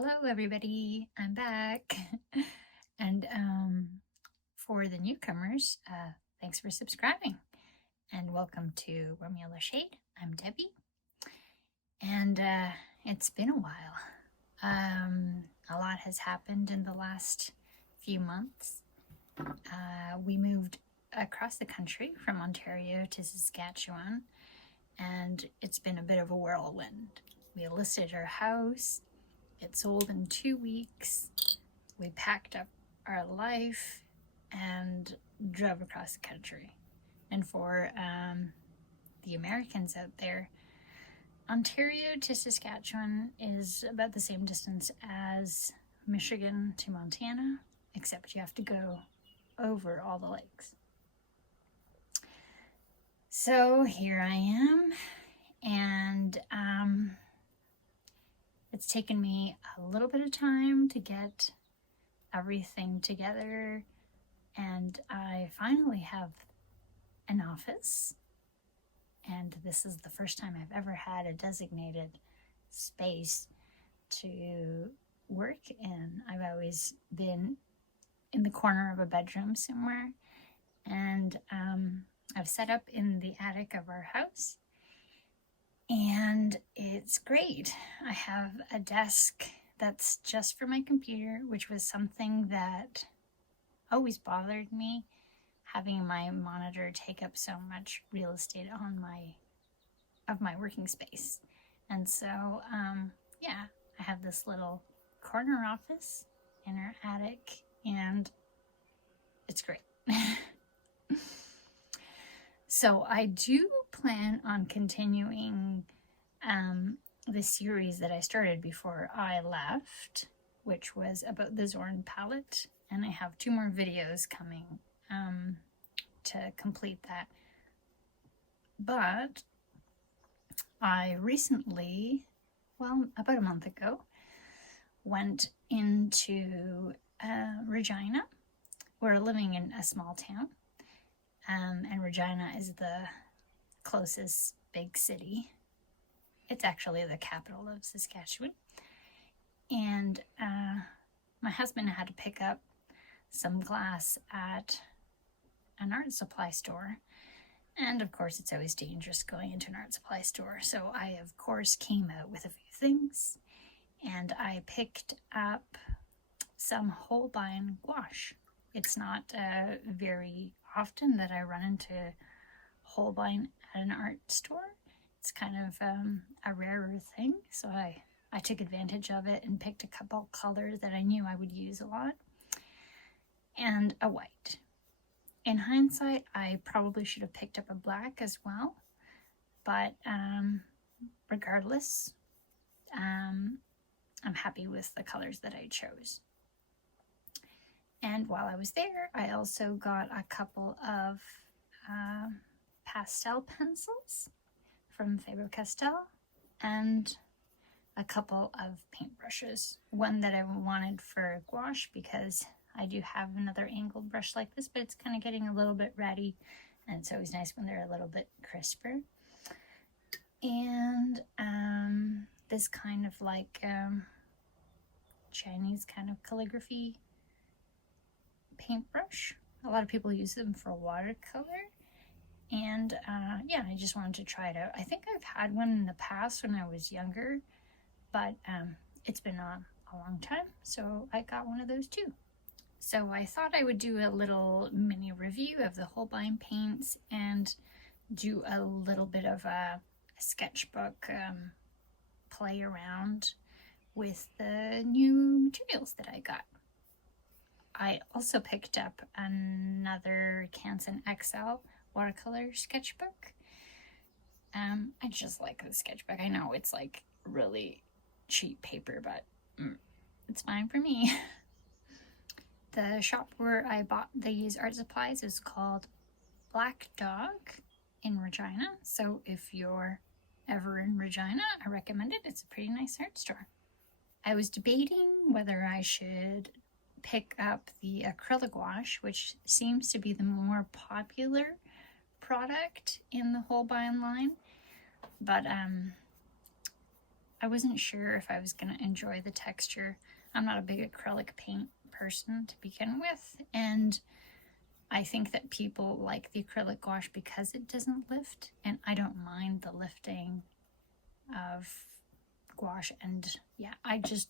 Hello everybody, I'm back. and for the newcomers, thanks for subscribing and welcome to Romeo the Shade. I'm Debbie and it's been a while. A lot has happened in the last few months. We moved across the country from Ontario to Saskatchewan and it's been a bit of a whirlwind. We listed our house. It sold in 2 weeks. We packed up our life and drove across the country. And for the Americans out there, Ontario to Saskatchewan is about the same distance as Michigan to Montana, except you have to go over all the lakes. So here I am, and it's taken me a little bit of time to get everything together, and I finally have an office, and this is the first time I've ever had a designated space to work in. I've always been in the corner of a bedroom somewhere, and I've set up in the attic of our house. And it's great. I have a desk that's just for my computer, which was something that always bothered me, having my monitor take up so much real estate on my working space. And so, yeah, I have this little corner office in our attic, and it's great. So I do plan on continuing the series that I started before I left, which was about the Zorn palette, and I have 2 more videos coming to complete that. But I recently, well, about a month ago, went into Regina. We're living in a small town. And Regina is the closest big city. It's actually the capital of Saskatchewan. And my husband had to pick up some glass at an art supply store. And of course, it's always dangerous going into an art supply store. So I, of course, came out with a few things. And I picked up some Holbein Gouache. It's not very often that I run into Holbein at an art store. It's kind of a rarer thing, so I took advantage of it and picked a couple colors that I knew I would use a lot, and a white. In hindsight, I probably should have picked up a black as well, but regardless, I'm happy with the colors that I chose. And while I was there, I also got a couple of pastel pencils from Faber Castell and a couple of paintbrushes. One that I wanted for gouache because I do have another angled brush like this, but it's kind of getting a little bit ratty, and it's always nice when they're a little bit crisper. And this kind of like Chinese kind of calligraphy paintbrush. A lot of people use them for watercolor, and yeah, I just wanted to try it out. I think I've had one in the past when I was younger, but it's been a long time, so I got one of those too. So I thought I would do a little mini review of the Holbein paints and do a little bit of a sketchbook play around with the new materials that I got. I also picked up another Canson XL watercolor sketchbook. I just like the sketchbook. I know it's like really cheap paper, but it's fine for me. The shop where I bought these art supplies is called Black Dog in Regina. So if you're ever in Regina, I recommend it. It's a pretty nice art store. I was debating whether I should pick up the acrylic gouache, which seems to be the more popular product in the Holbein line, but I wasn't sure if I was going to enjoy the texture. I'm not a big acrylic paint person to begin with, and I think that people like the acrylic gouache because it doesn't lift, and I don't mind the lifting of gouache. And yeah, I just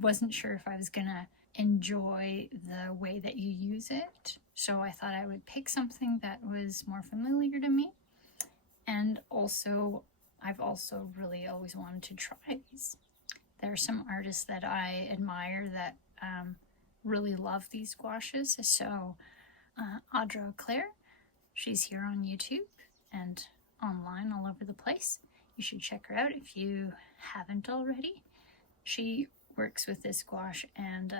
wasn't sure if I was gonna enjoy the way that you use it, so I thought I would pick something that was more familiar to me. And also, I've also really always wanted to try these. There are some artists that I admire that really love these gouaches. So Audra Auclair, she's here on YouTube and online all over the place. You should check her out if you haven't already. She works with this gouache, and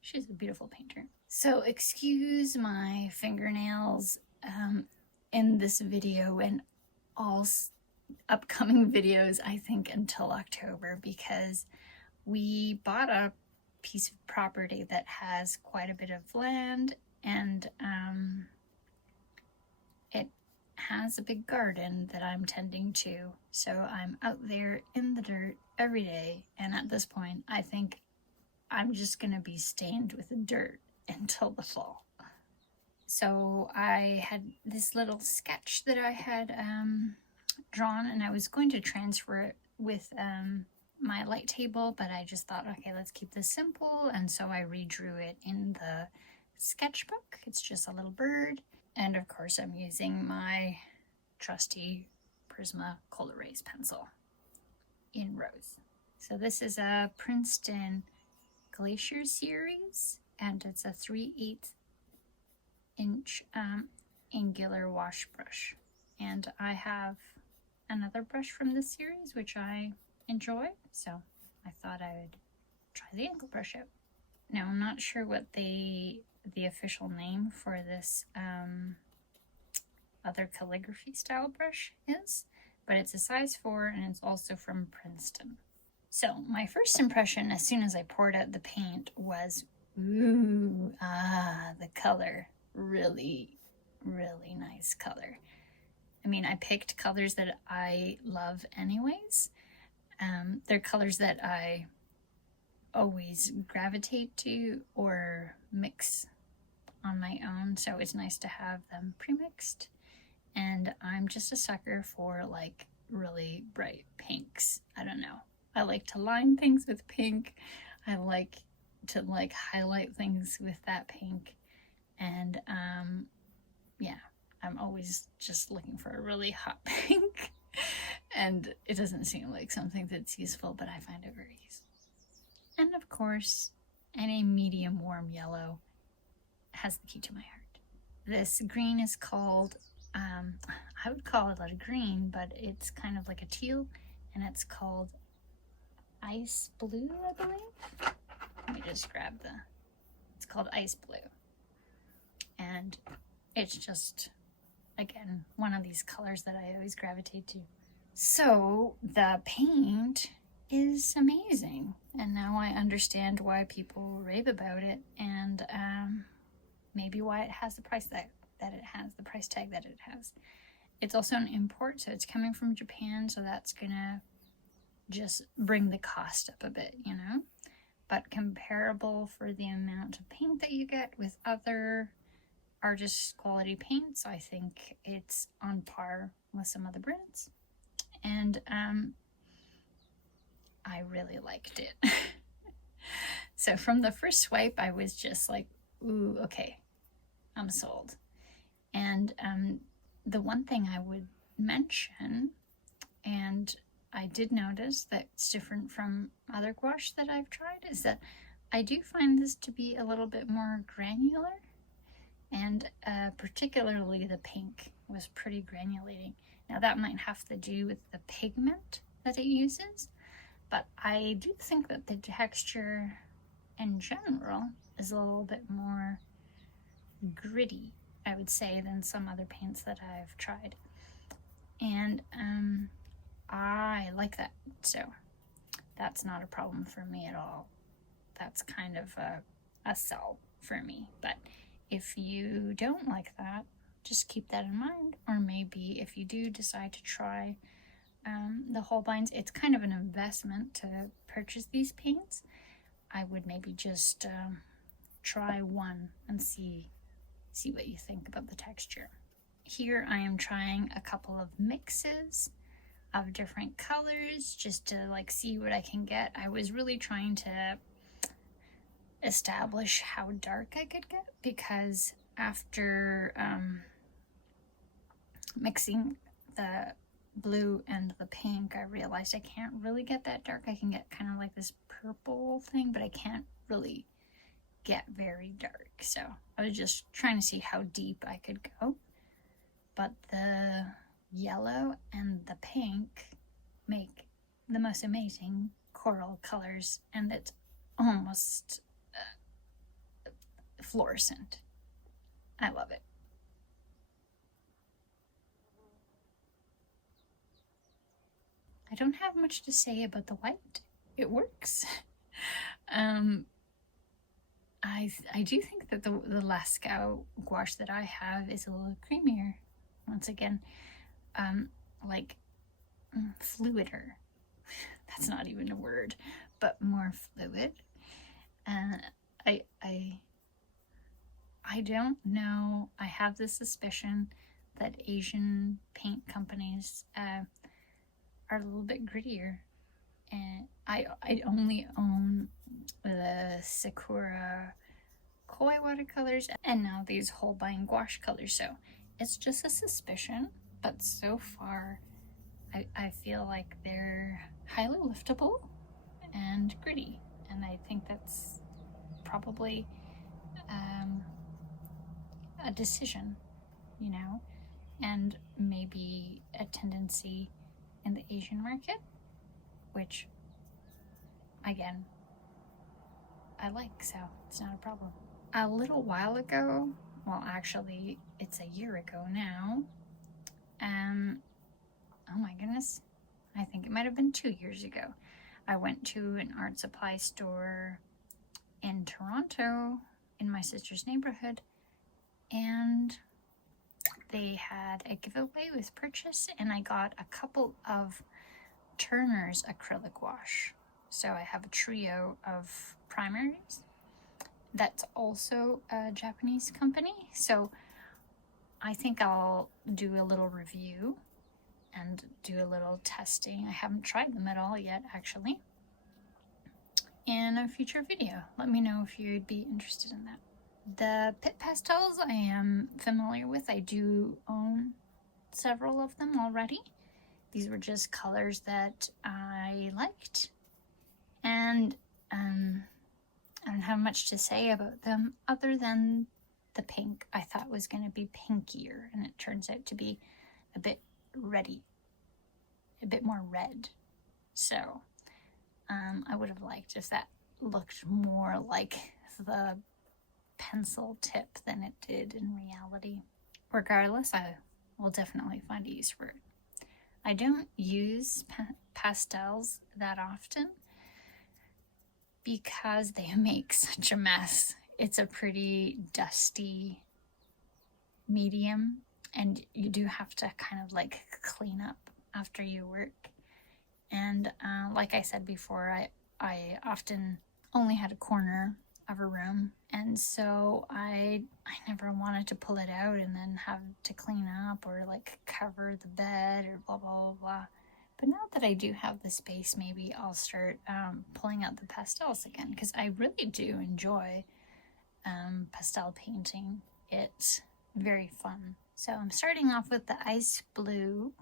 she's a beautiful painter. So excuse my fingernails in this video and all upcoming videos, I think, until October, because we bought a piece of property that has quite a bit of land, and it has a big garden that I'm tending to, so I'm out there in the dirt every day, and at this point I think I'm just gonna be stained with the dirt until the fall. So I had this little sketch that I had drawn, and I was going to transfer it with my light table, but I just thought, okay, let's keep this simple, and so I redrew it in the sketchbook. It's just a little bird, and of course I'm using my trusty Prismacolor Colerarase pencil in rose. So this is a Princeton Glacier series, and it's a 3/8 inch angular wash brush. And I have another brush from this series which I enjoy, so I thought I would try the angle brush out. Now, I'm not sure what the official name for this other calligraphy style brush is, but it's a size 4 and it's also from Princeton. So my first impression as soon as I poured out the paint was, ooh, the color, really, really nice color. I mean, I picked colors that I love anyways. They're colors that I always gravitate to or mix on my own, so it's nice to have them pre-mixed. And I'm just a sucker for like really bright pinks. I don't know. I like to line things with pink. I like to like highlight things with that pink. And yeah, I'm always just looking for a really hot pink. And it doesn't seem like something that's useful, but I find it very useful. And of course, any medium warm yellow has the key to my heart. This green is called, I would call it a green, but it's kind of like a teal, and it's called Ice Blue, I believe. Let me just grab it's called Ice Blue. And it's just, again, one of these colors that I always gravitate to. So the paint is amazing, and now I understand why people rave about it, and maybe why it has the price that it has, the price tag that it has. It's also an import, so it's coming from Japan, so that's gonna just bring the cost up a bit, you know? But comparable for the amount of paint that you get with other artist quality paints, I think it's on par with some other brands. And I really liked it. So from the first swipe, I was just like, ooh, okay, I'm sold. And the one thing I would mention, and I did notice that it's different from other gouache that I've tried, is that I do find this to be a little bit more granular, and particularly the pink was pretty granulating. Now that might have to do with the pigment that it uses, but I do think that the texture in general is a little bit more gritty, I would say, than some other paints that I've tried. And I like that, so that's not a problem for me at all. That's kind of a sell for me. But if you don't like that, just keep that in mind. Or maybe if you do decide to try the Holbeins. It's kind of an investment to purchase these paints. I would maybe just try one and see what you think about the texture. Here I am trying a couple of mixes of different colors just to like see what I can get. I was really trying to establish how dark I could get, because after mixing the blue and the pink, I realized I can't really get that dark. I can get kind of like this purple thing, but I can't really get very dark. So I was just trying to see how deep I could go. But the yellow and the pink make the most amazing coral colors, and it's almost fluorescent. I love it. I don't have much to say about the white. It works. I do think that the Lascaux gouache that I have is a little creamier. Once again, like fluider. That's not even a word, but more fluid. I don't know. I have the suspicion that Asian paint companies are a little bit grittier. And I only own the Sakura Koi watercolors and now these Holbein Gouache colors, so it's just a suspicion, but so far I feel like they're highly liftable and gritty, and I think that's probably a decision, you know, and maybe a tendency in the Asian market, which again I like, so it's not a problem. A little while ago, well actually it's a year ago now, oh my goodness, I think it might have been 2 years ago, I went to an art supply store in Toronto in my sister's neighborhood, and they had a giveaway with purchase, and I got a couple of Turner's acrylic gouache. So I have a trio of primaries. That's also a Japanese company, so I think I'll do a little review and do a little testing. I haven't tried them at all yet, actually, in a future video. Let me know if you'd be interested in that. The Pitt pastels I am familiar with. I do own several of them already. These were just colors that I liked, and I don't have much to say about them other than the pink I thought was going to be pinkier, and it turns out to be a bit reddy, a bit more red. So I would have liked if that looked more like the pencil tip than it did in reality. Regardless, I will definitely find a use for it. I don't use pastels that often because they make such a mess. It's a pretty dusty medium, and you do have to kind of like clean up after you work. And like I said before, I often only had a corner of a room, and so I never wanted to pull it out and then have to clean up or like cover the bed or blah blah blah blah. But now that I do have the space, maybe I'll start pulling out the pastels again, because I really do enjoy pastel painting. It's very fun. So I'm starting off with the ice blue,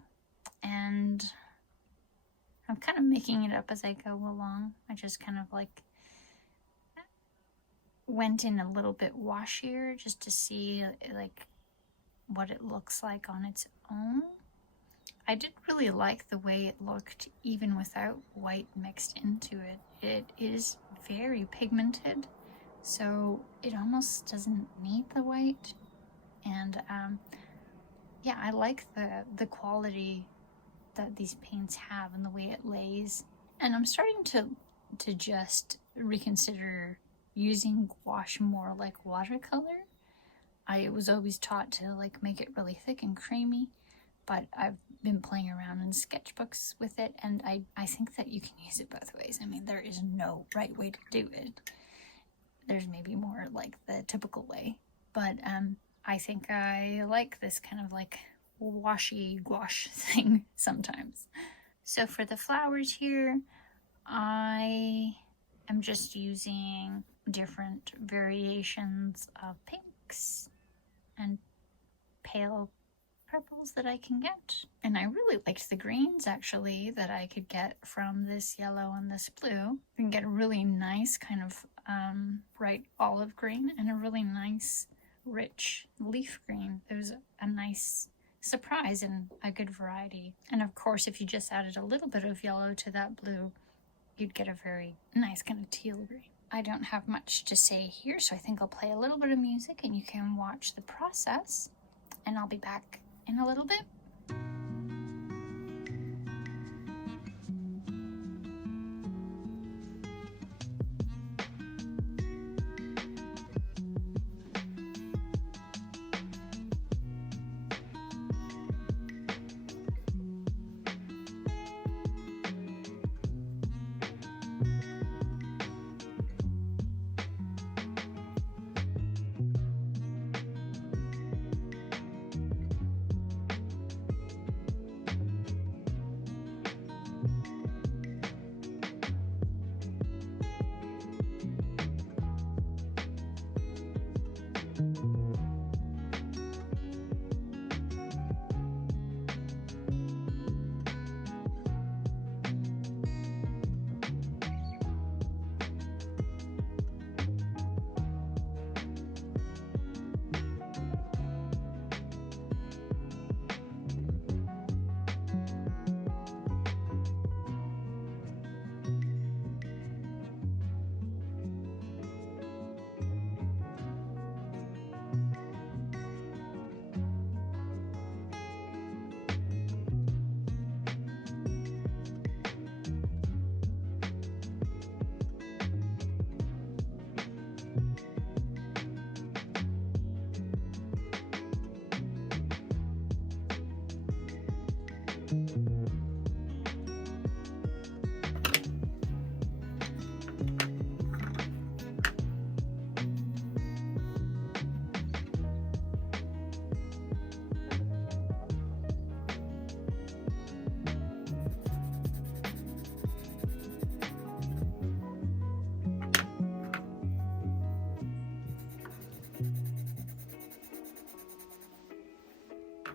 and I'm kind of making it up as I go along. I just kind of like went in a little bit washier just to see like what it looks like on its own. I did really like the way it looked even without white mixed into it. It is very pigmented, so it almost doesn't need the white. And yeah, I like the quality that these paints have and the way it lays. And I'm starting to just reconsider using gouache more like watercolor. I was always taught to like make it really thick and creamy, but I've been playing around in sketchbooks with it, and I think that you can use it both ways. I mean, there is no right way to do it. There's maybe more like the typical way, but I think I like this kind of like washy gouache thing sometimes. So for the flowers here, I am just using different variations of pinks and pale purples that I can get. And I really liked the greens actually that I could get from this yellow and this blue. You can get a really nice kind of bright olive green and a really nice rich leaf green. It was a nice surprise and a good variety. And of course, if you just added a little bit of yellow to that blue, you'd get a very nice kind of teal green. I don't have much to say here, so I think I'll play a little bit of music and you can watch the process, and I'll be back in a little bit.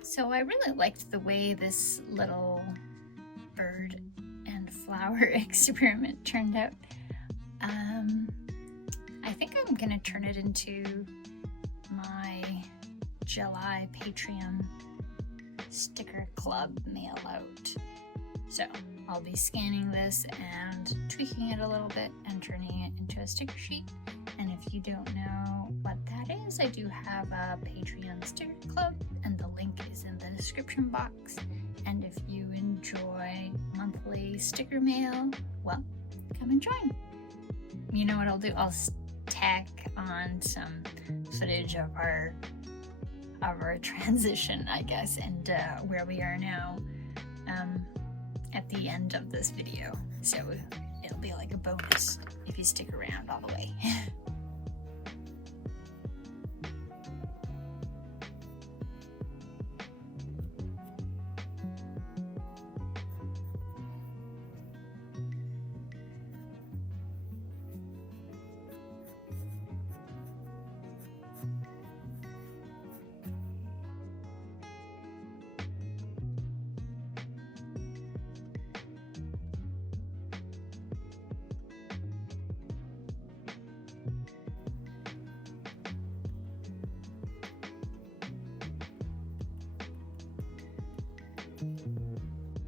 So I really liked the way this little bird and flower experiment turned out. I think I'm gonna turn it into my July Patreon sticker club mail out. So I'll be scanning this and tweaking it a little bit and turning it into a sticker sheet. And if you don't know what that is, I do have a Patreon sticker club, and the link is in the description box. And if you enjoy monthly sticker mail, well, come and join. You know what I'll do? I'll tack on some footage of our transition, I guess, and where we are now at the end of this video. So it'll be like a bonus if you stick around all the way.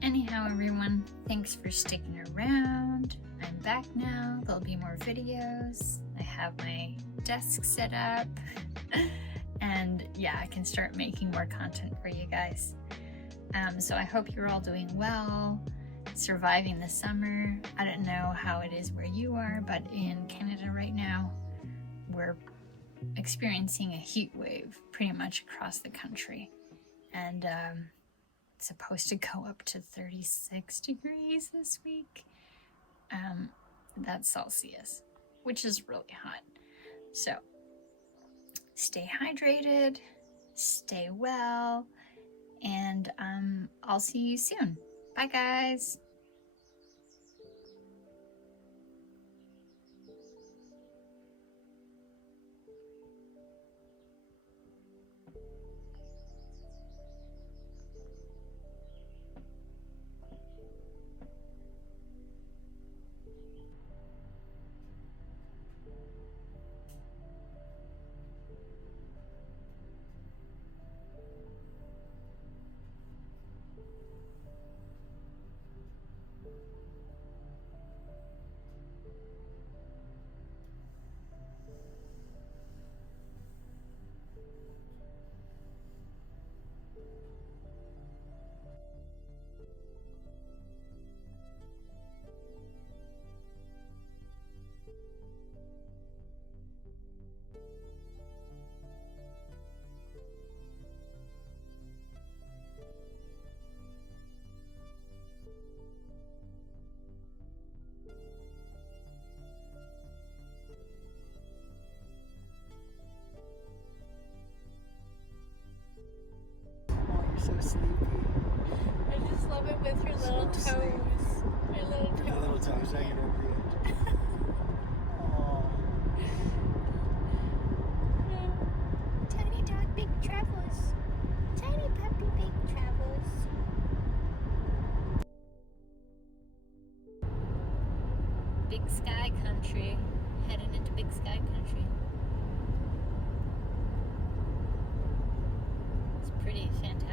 Anyhow, everyone, thanks for sticking around. I'm back now. There'll be more videos. I have my desk set up. And yeah, I can start making more content for you guys. So I hope you're all doing well, surviving the summer. I don't know how it is where you are, but in Canada right now, we're experiencing a heat wave pretty much across the country. And It's supposed to go up to 36 degrees this week. That's Celsius, which is really hot. So stay hydrated, stay well, and I'll see you soon. Bye, guys. So sleepy. I just love it with her little toes. Her little toes. Her little toes hanging over the edge. Tiny dog, big travels. Tiny puppy, big travels. Big Sky Country. Heading into Big Sky Country. It's pretty fantastic.